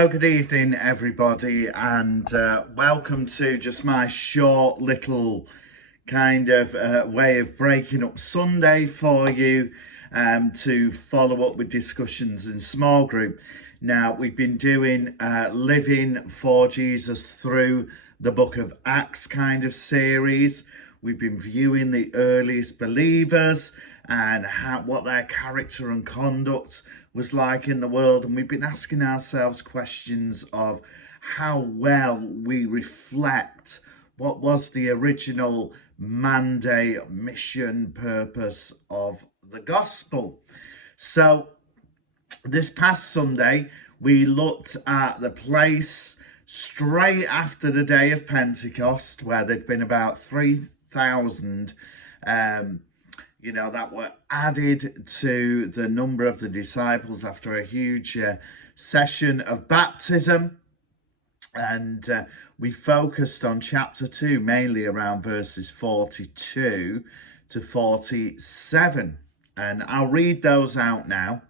Hello, good evening, everybody, and welcome to just my short little kind of way of breaking up Sunday for you to follow up with discussions in small group. Now, we've been doing Living for Jesus through the book of Acts kind of series. We've been viewing the earliest believers and what their character and conduct was like in the world. And we've been asking ourselves questions of how well we reflect what was the original mandate, mission, purpose of the gospel. So this past Sunday, we looked at the place straight after the day of Pentecost, where there'd been about 3,000 that were added to the number of the disciples after a huge session of baptism. And we focused on chapter 2, mainly around verses 42 to 47. And I'll read those out now.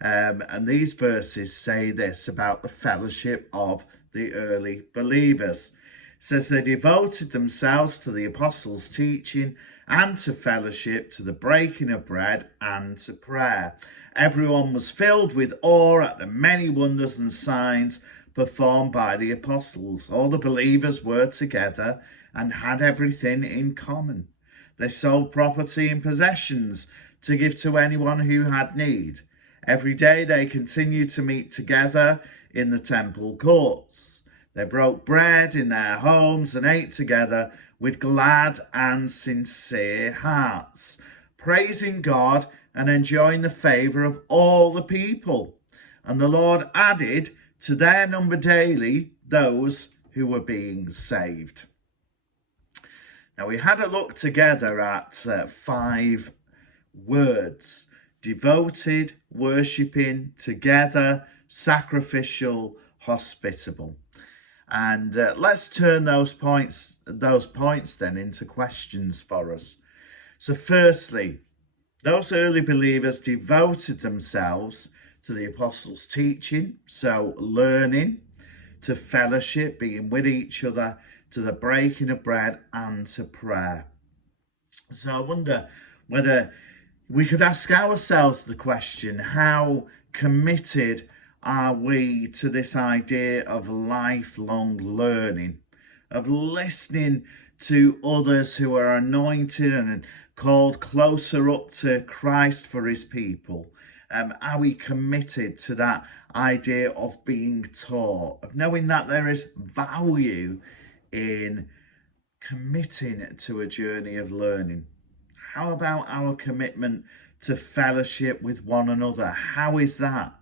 And these verses say this about the fellowship of the early believers. It says they devoted themselves to the apostles' teaching and to fellowship, to the breaking of bread and to prayer. Everyone was filled with awe at the many wonders and signs performed by the apostles. All the believers were together and had everything in common. They sold property and possessions to give to anyone who had need. Every day they continued to meet together in the temple courts. They broke bread in their homes and ate together with glad and sincere hearts, praising God and enjoying the favor of all the people. And the Lord added to their number daily those who were being saved. Now, we had a look together at 5 words: devoted, worshipping, together, sacrificial, hospitable. And let's turn those points then into questions for us. So firstly, those early believers devoted themselves to the apostles' teaching, so learning, to fellowship, being with each other, to the breaking of bread, and to prayer. So I wonder whether we could ask ourselves the question, how committed are we to this idea of lifelong learning, of listening to others who are anointed and called closer up to Christ for his people? Are we committed to that idea of being taught, of knowing that there is value in committing to a journey of learning? How about our commitment to fellowship with one another? How is that?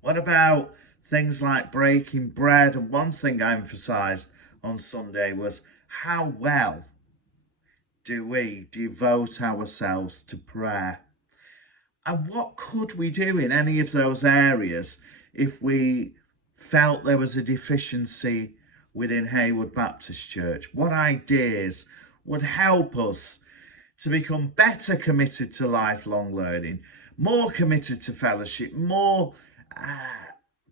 What about things like breaking bread? And one thing I emphasised on Sunday was how well do we devote ourselves to prayer? And what could we do in any of those areas if we felt there was a deficiency within Haywood Baptist Church? What ideas would help us to become better committed to lifelong learning, more committed to fellowship, more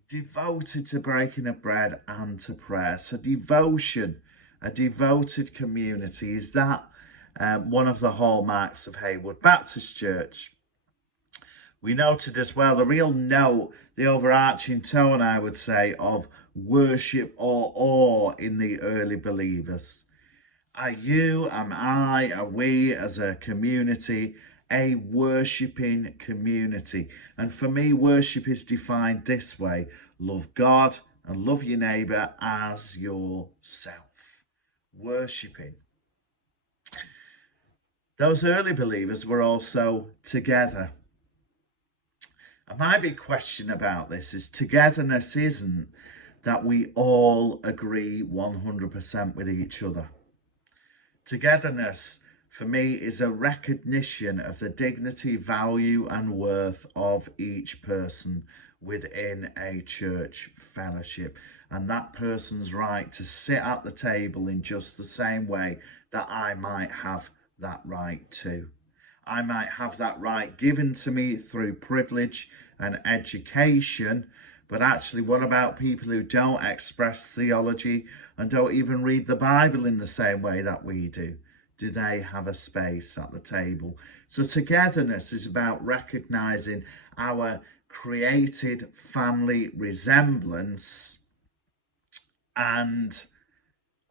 devoted to breaking of bread and to prayer? So devotion, a devoted community, is that one of the hallmarks of Haywood Baptist Church? We noted as well the real note, the overarching tone, I would say, of worship or awe in the early believers. Are you, am I, are we as a community a worshipping community? And for me, worship is defined this way: love God and love your neighbour as yourself. Worshipping. Those early believers were also together. And my big question about this is togetherness isn't that we all agree 100% with each other. Togetherness, for me, is a recognition of the dignity, value, and worth of each person within a church fellowship, and that person's right to sit at the table in just the same way that I might have that right too. I might have that right given to me through privilege and education, But actually, what about people who don't express theology and don't even read the Bible in the same way that we do? Do they have a space at the table? So togetherness is about recognizing our created family resemblance and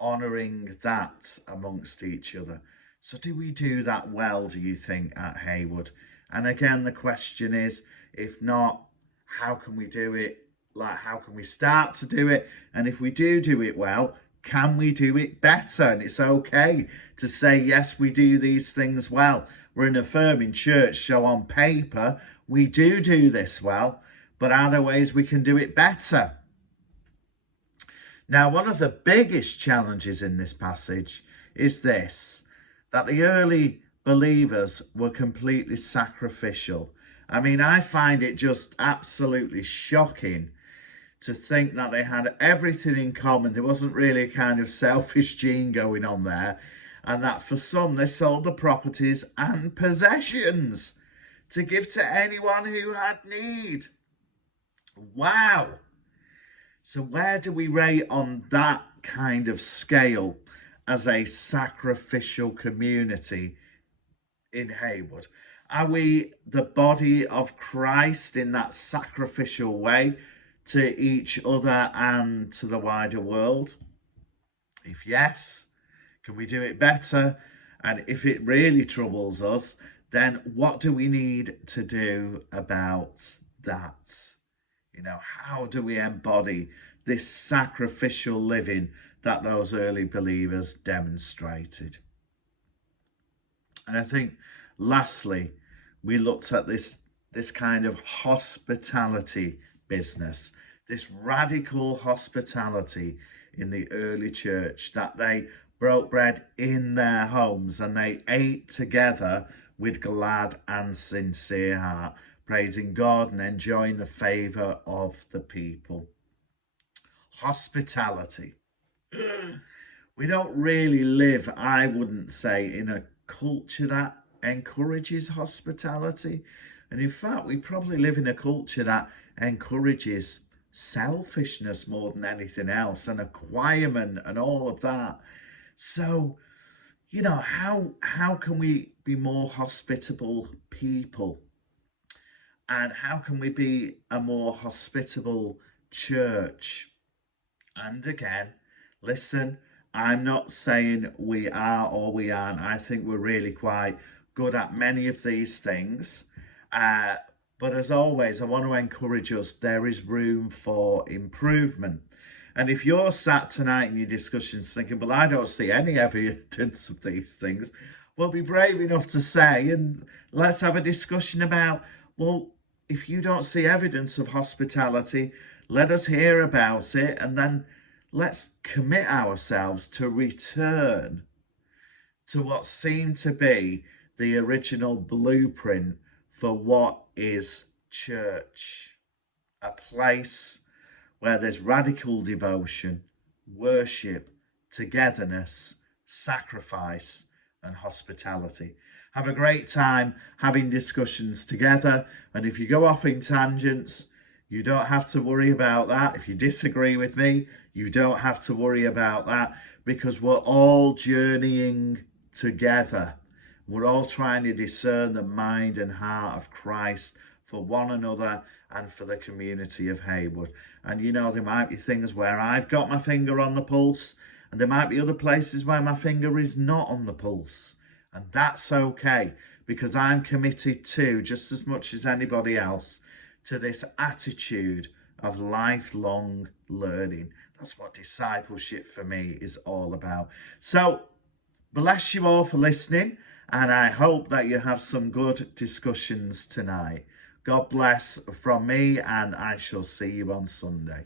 honouring that amongst each other. So do we do that well, do you think, at Haywood? And again, the question is, if not, how can we do it? Like, how can we start to do it? And if we do it well, can we do it better? And it's okay to say, yes, we do these things well. We're an affirming church, so on paper, we do this well, but are there ways we can do it better? Now, one of the biggest challenges in this passage is this, that the early believers were completely sacrificial. I mean, I find it just absolutely shocking to think that they had everything in common. There wasn't really a kind of selfish gene going on there. And that for some, they sold the properties and possessions to give to anyone who had need. Wow. So where do we rate on that kind of scale as a sacrificial community in Haywood? Are we the body of Christ in that sacrificial way to each other and to the wider world? If yes, can we do it better? And if it really troubles us, then what do we need to do about that? You know, how do we embody this sacrificial living that those early believers demonstrated? And I think lastly, we looked at this kind of hospitality business, this radical hospitality in the early church, that they broke bread in their homes and they ate together with glad and sincere heart, praising God and enjoying the favour of the people. Hospitality. We don't really live, I wouldn't say, in a culture that encourages hospitality. And in fact, we probably live in a culture that encourages selfishness more than anything else, and acquirement and all of that. So, you know, how can we be more hospitable people? And how can we be a more hospitable church? And again, listen, I'm not saying we are or we aren't. I think we're really quite good at many of these things. But as always, I want to encourage us, there is room for improvement. And if you're sat tonight in your discussions thinking, well, I don't see any evidence of these things, well, be brave enough to say, and let's have a discussion about, well, if you don't see evidence of hospitality, let us hear about it, and then let's commit ourselves to return to what seemed to be the original blueprint for what is church. A place where there's radical devotion, worship, togetherness, sacrifice, and hospitality. Have a great time having discussions together. And if you go off in tangents, you don't have to worry about that. If you disagree with me, you don't have to worry about that, because we're all journeying together. We're all trying to discern the mind and heart of Christ for one another and for the community of Haywood. And you know, there might be things where I've got my finger on the pulse, and there might be other places where my finger is not on the pulse. And that's okay, because I'm committed to, just as much as anybody else, to this attitude of lifelong learning. That's what discipleship for me is all about. So, bless you all for listening, and I hope that you have some good discussions tonight. God bless from me, and I shall see you on Sunday.